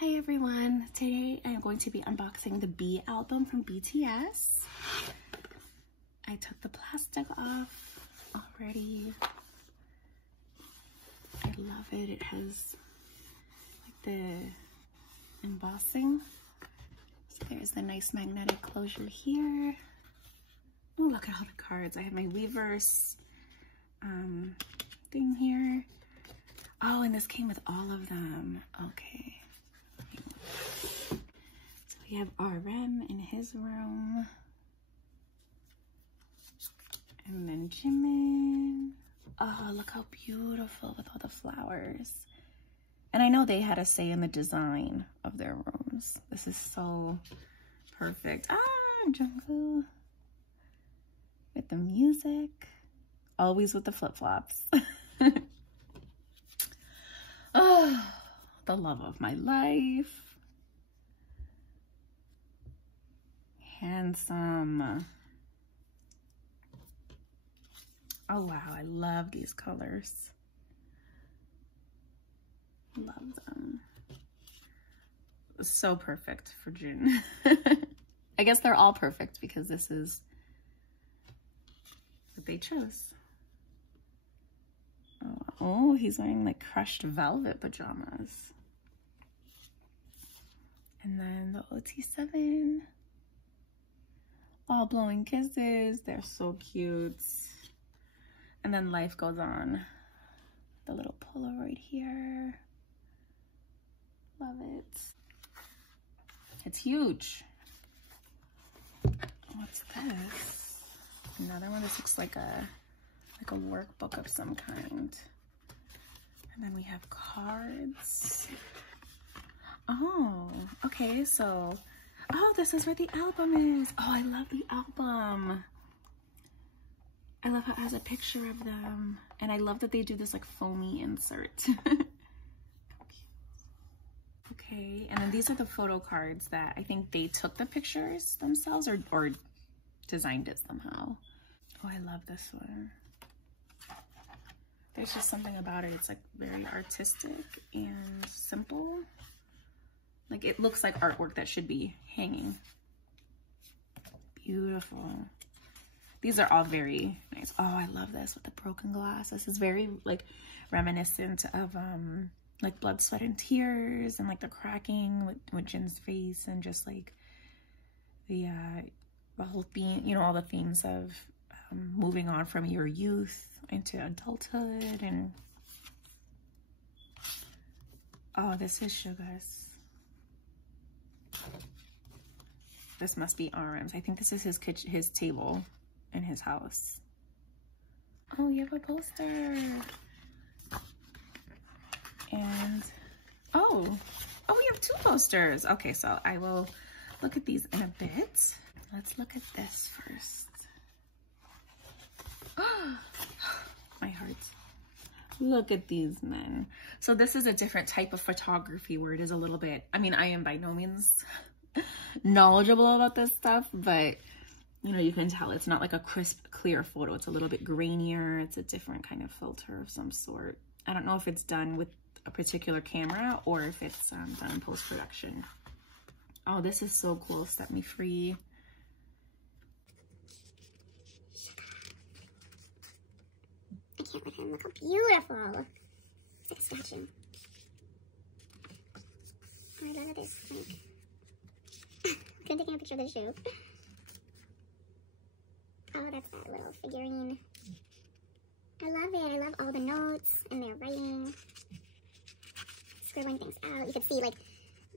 Hi everyone, today I'm going to be unboxing the BE album from BTS. I took the plastic off already. I love it. It has like the embossing. So there's the nice magnetic closure here. Oh, look at all the cards. I have my Weverse thing here. Oh, and this came with all of them. Okay. So we have RM in his room. And then Jimin. Oh, look how beautiful with all the flowers. And I know they had a say in the design of their rooms. This is so perfect. Ah, Jungkook. With the music. Always with the flip-flops. Oh, the love of my life. Handsome. Oh wow, I love these colors. Love them. So perfect for June. I guess they're all perfect because this is what they chose. Oh, he's wearing like crushed velvet pajamas. And then the OT7. All blowing kisses. They're so cute. And then life goes on. The little Polaroid here. Love it. It's huge. What's this? Another one. This looks like a workbook of some kind. And then we have cards. Oh, okay, so, oh, this is where the album is. Oh, I love the album. I love how it has a picture of them. And I love that they do this like foamy insert. Okay, and then these are the photo cards that I think they took the pictures themselves or designed it somehow. Oh, I love this one. There's just something about it. It's like very artistic and simple. Like it looks like artwork that should be hanging. Beautiful. These are all very nice. Oh, I love this with the broken glass. This is very like reminiscent of like Blood, Sweat, and Tears and like the cracking with Jin's face and just like the whole theme, you know, all the themes of moving on from your youth into adulthood. And oh, this is Suga's. This must be RM's. I think this is his kitchen, his table in his house. Oh, you have a poster. And oh, we have two posters. Okay, so I will look at these in a bit. Let's look at this first. My heart. Look at these men. So this is a different type of photography where it is a little bit, I mean, I am by no means knowledgeable about this stuff, but you know, you can tell it's not like a crisp, clear photo. It's a little bit grainier. It's a different kind of filter of some sort. I don't know if it's done with a particular camera or if it's done in post-production. Oh, this is so cool. Set Me Free. I can't let him. Look how beautiful. It's like a statue. Oh, I love this. Like, I'm taking a picture of the shoe. Oh, that's that little figurine. I love it. I love all the notes and their writing. Scribbling things out. You could see like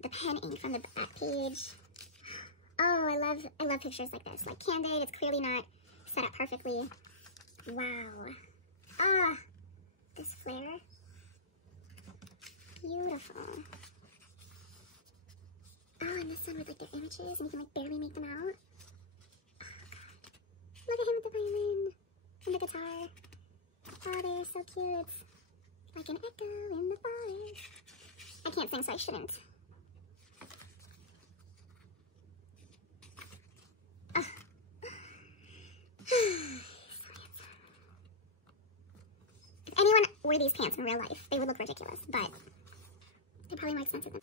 the pen ink from the back page. Oh, I love pictures like this. Like candid. It's clearly not set up perfectly. Wow. Ah, this flare. Beautiful. Oh, and this one with like their images, and you can like barely make them out. Oh god. Look at him with the violin and the guitar. Oh, they're so cute. Like an echo in the forest. I can't sing, so I shouldn't. If anyone wore these pants in real life, they would look ridiculous, but they're probably more expensive than.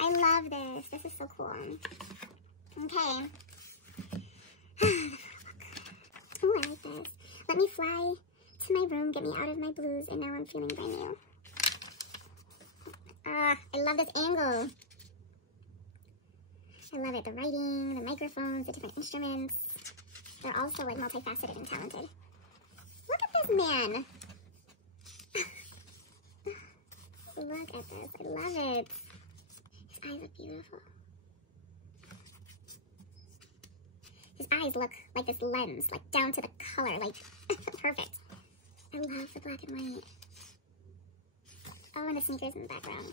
I love this. This is so cool. Okay. Oh, I like this. Let me fly to my room, get me out of my blues, and now I'm feeling brand new. I love this angle. I love it. The writing, the microphones, the different instruments. They're also like multifaceted and talented. Look at this man. Look at this. I love it. His eyes are beautiful. His eyes look like this lens, like down to the color, like perfect. I love the black and white. Oh, and the sneakers in the background.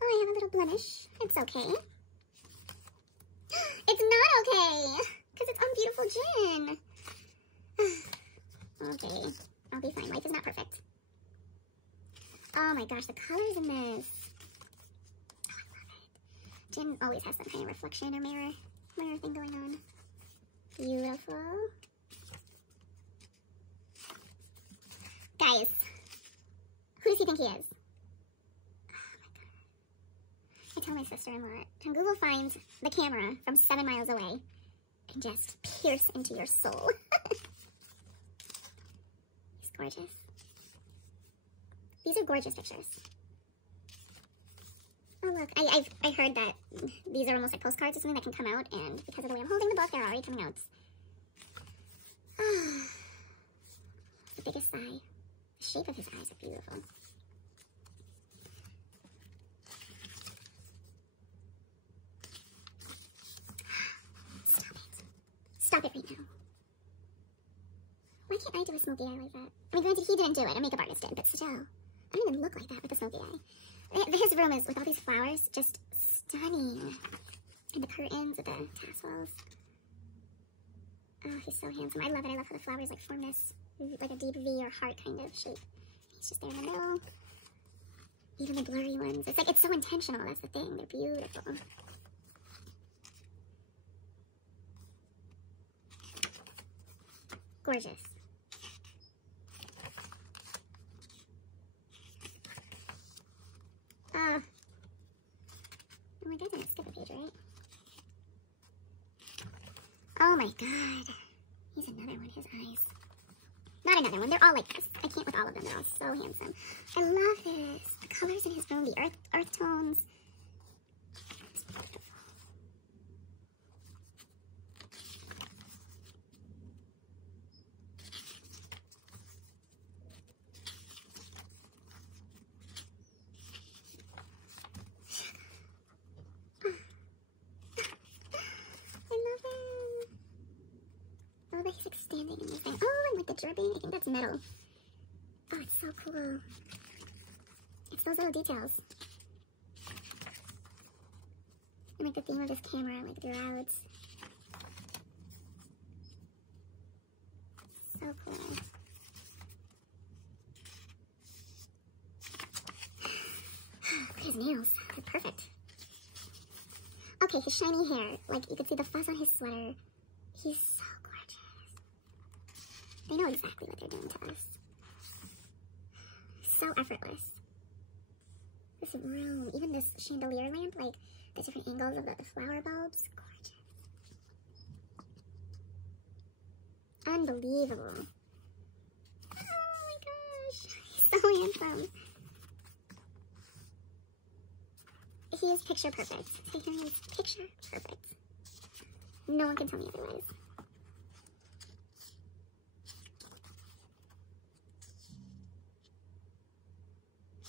Oh, I have a little blemish. It's okay. It's not okay, because it's on beautiful gin. Okay, I'll be fine. Life is not perfect. Oh my gosh, the colors in this. Oh, I love it. Gin always has some kind of reflection or mirror thing going on. Beautiful. Guys, who does he think he is? Oh my god. I tell my sister-in-law, when Google finds the camera from 7 miles away and just pierce into your soul. He's gorgeous. These are gorgeous pictures. Oh look, I heard that these are almost like postcards or something that can come out, and because of the way I'm holding the book, they're already coming out. The biggest sigh. The shape of his eyes are beautiful. Stop it. Stop it right now. Why can't I do a smoky eye like that? I mean, granted, he didn't do it. A makeup artist did, but still. I don't even look like that with a smoky eye. His room is, with all these flowers, just stunning. And the curtains with the tassels. Oh, he's so handsome. I love it. I love how the flowers like form this, like a deep V or heart kind of shape. He's just there in the middle. Even the blurry ones. It's like, it's so intentional. That's the thing. They're beautiful. Gorgeous. Oh my god, I didn't skip a page, right? Oh my god. He's another one, his eyes. Not another one, they're all like this. I can't with all of them, they're all so handsome. I love this. The colors in his room, the earth tones. It's beautiful. He's like standing in this thing. Oh, and like the dripping. I think that's metal. Oh, it's so cool. It's those little details. And like the theme of this camera, like throughout. So cool. His nails. They're perfect. Okay, his shiny hair. Like, you could see the fuzz on his sweater. He's so gorgeous. They know exactly what they're doing to us. So effortless. This room, even this chandelier lamp, like the different angles of the flower bulbs, gorgeous. Unbelievable. Oh my gosh, he's so handsome. He is picture perfect. He is picture perfect. No one can tell me otherwise.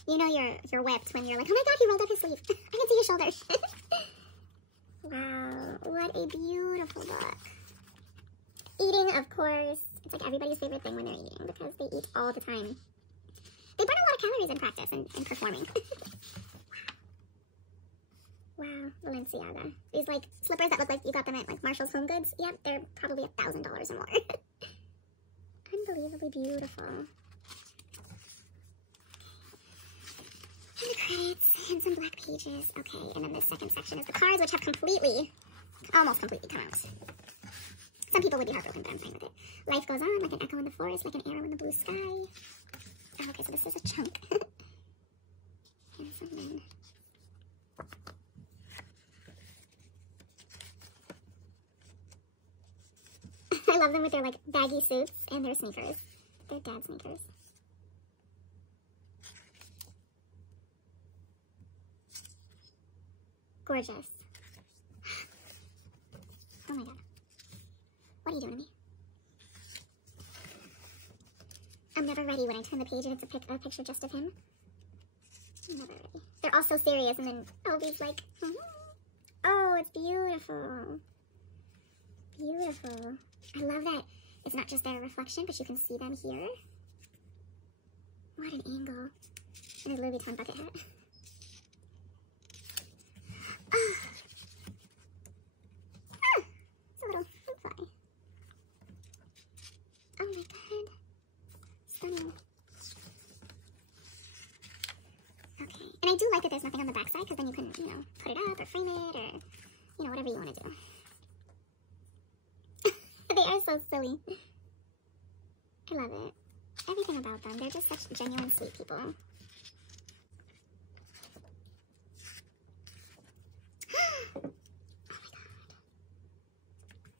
You know you're whipped when you're like, oh my god, he rolled up his sleeve. I can see his shoulders. Wow, what a beautiful book. Eating, of course. It's like everybody's favorite thing when they're eating because they eat all the time. They burn a lot of calories in practice and performing. Wow, Balenciaga. These like slippers that look like you got them at like Marshall's Home Goods. Yep, they're probably $1,000 or more. Unbelievably beautiful. And the credits and some black pages. Okay, and then the second section is the cards, which have almost completely come out. Some people would be heartbroken, but I'm fine with it. Life goes on like an echo in the forest, like an arrow in the blue sky. Oh, okay, so this is a chunk. love them with their like baggy suits and their sneakers. They're dad sneakers. Gorgeous. Oh my god. What are you doing to me? I'm never ready when I turn the page and it's a picture just of him. I'm never ready. They're all so serious, and then Obi's like, oh, it's beautiful. Beautiful. I love that it's not just their reflection, but you can see them here. What an angle. And his Louis Vuitton bucket hat. It's a little fly. Oh my god. Stunning. Okay. And I do like that there's nothing on the back side, because then you can, you know, put it up or frame it or, you know, whatever you want to do. They are so silly. I love it. Everything about them. They're just such genuine, sweet people.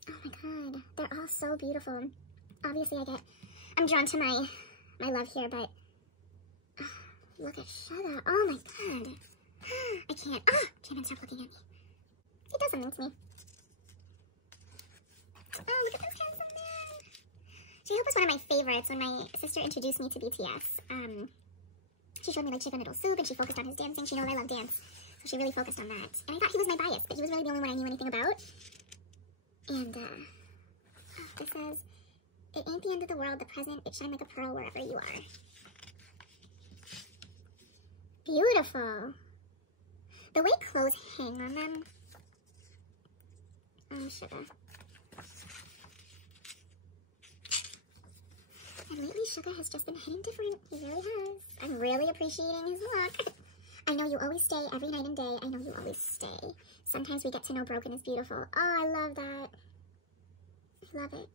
Oh my god. They're all so beautiful. Obviously, I'm drawn to my love here, but look at Sugar. Oh my god. I can't. Jamin, stop looking at me. He does something to me. Oh, look at this handsome man. J-Hope was one of my favorites when my sister introduced me to BTS. She showed me like Chicken Noodle Soup, and she focused on his dancing. She knows I love dance, so she really focused on that. And I thought he was my bias, but he was really the only one I knew anything about. And this says, it ain't the end of the world, the present, it shine like a pearl wherever you are. Beautiful. The way clothes hang on them. Oh, Sugar. And lately, Sugar has just been hitting different. He really has. I'm really appreciating his look. I know you always stay every night and day. I know you always stay. Sometimes we get to know broken is beautiful. Oh, I love that. I love it.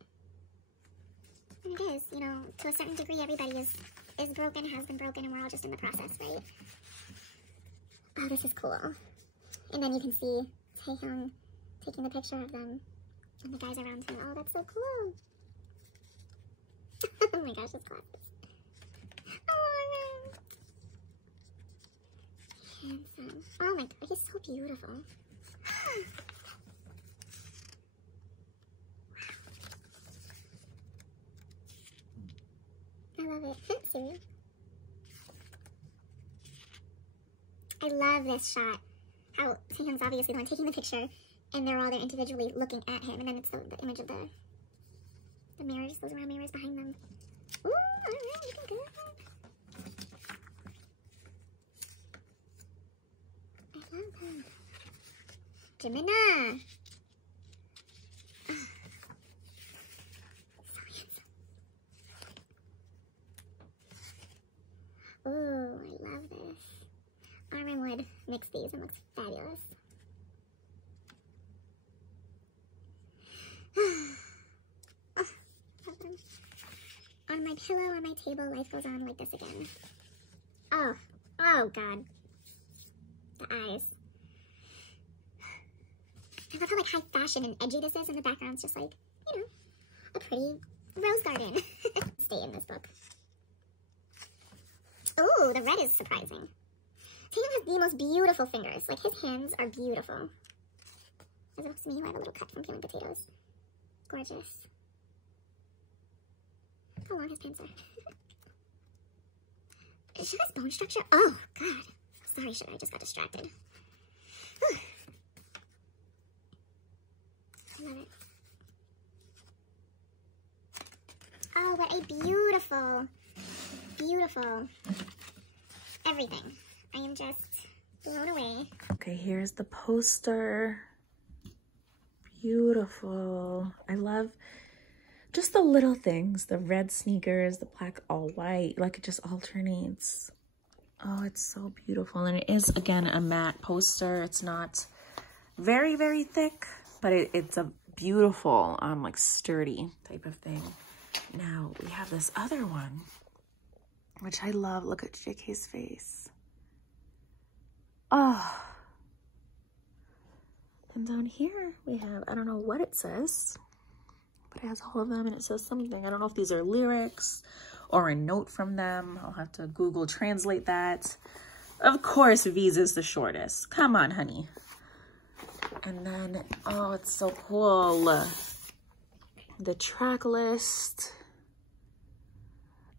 And it is, you know, to a certain degree, everybody is broken, has been broken, and we're all just in the process, right? Oh, this is cool. And then you can see Taehyung taking the picture of them and the guys around him. Oh, that's so cool. Oh my gosh, his glasses. Oh, handsome. Oh my god, he's so beautiful. I love it. See? I love this shot. How Taehyung's obviously the one taking the picture, and they're all there individually looking at him, and then it's the image of the mirrors, those round mirrors behind them. Ooh, alright, looking good. I love them. Gemina! So handsome. Ooh, I love this. Armin would mix these and looks fabulous. On my pillow, on my table, life goes on like this again. Oh god. The eyes. I love how like high fashion and edgy this is, and the background's just like, you know, a pretty rose garden. Stay in this book. Ooh, the red is surprising. Taehyung has the most beautiful fingers. Like, his hands are beautiful. As opposed to me, who have a little cut from peeling potatoes. Gorgeous. How long his pants are. Sugar's bone structure? Oh, God. Sorry, Sugar, I just got distracted. Whew. I love it. Oh, what a beautiful, beautiful everything. I am just blown away. Okay, here's the poster. Beautiful. I love just the little things, the red sneakers, the black all white, like it just alternates. Oh, it's so beautiful. And it is, again, a matte poster. It's not very, very thick, but it's a beautiful, like sturdy type of thing. Now we have this other one, which I love. Look at JK's face. Oh. And down here we have, I don't know what it says, but it has all of them and it says something. I don't know if these are lyrics or a note from them. I'll have to Google translate that. Of course, V's is the shortest. Come on, honey. And then, oh, it's so cool. The track list.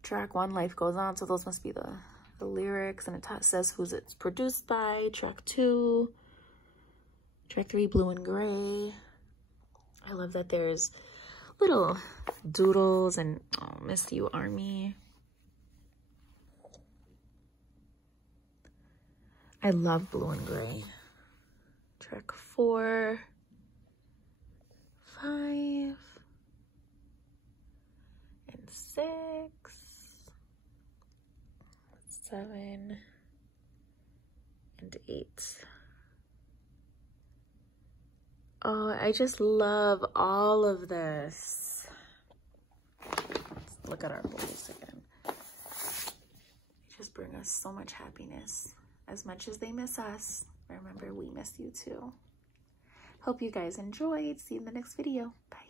Track 1, Life Goes On. So those must be the lyrics. And it says who's it's produced by. Track 2. Track 3, Blue and Gray. I love that there's little doodles and oh, Miss You Army. I love Blue and Gray. Track 4, 5, and 6, 7, and 8. Oh, I just love all of this. Let's look at our bowls again. They just bring us so much happiness. As much as they miss us, remember we miss you too. Hope you guys enjoyed. See you in the next video. Bye.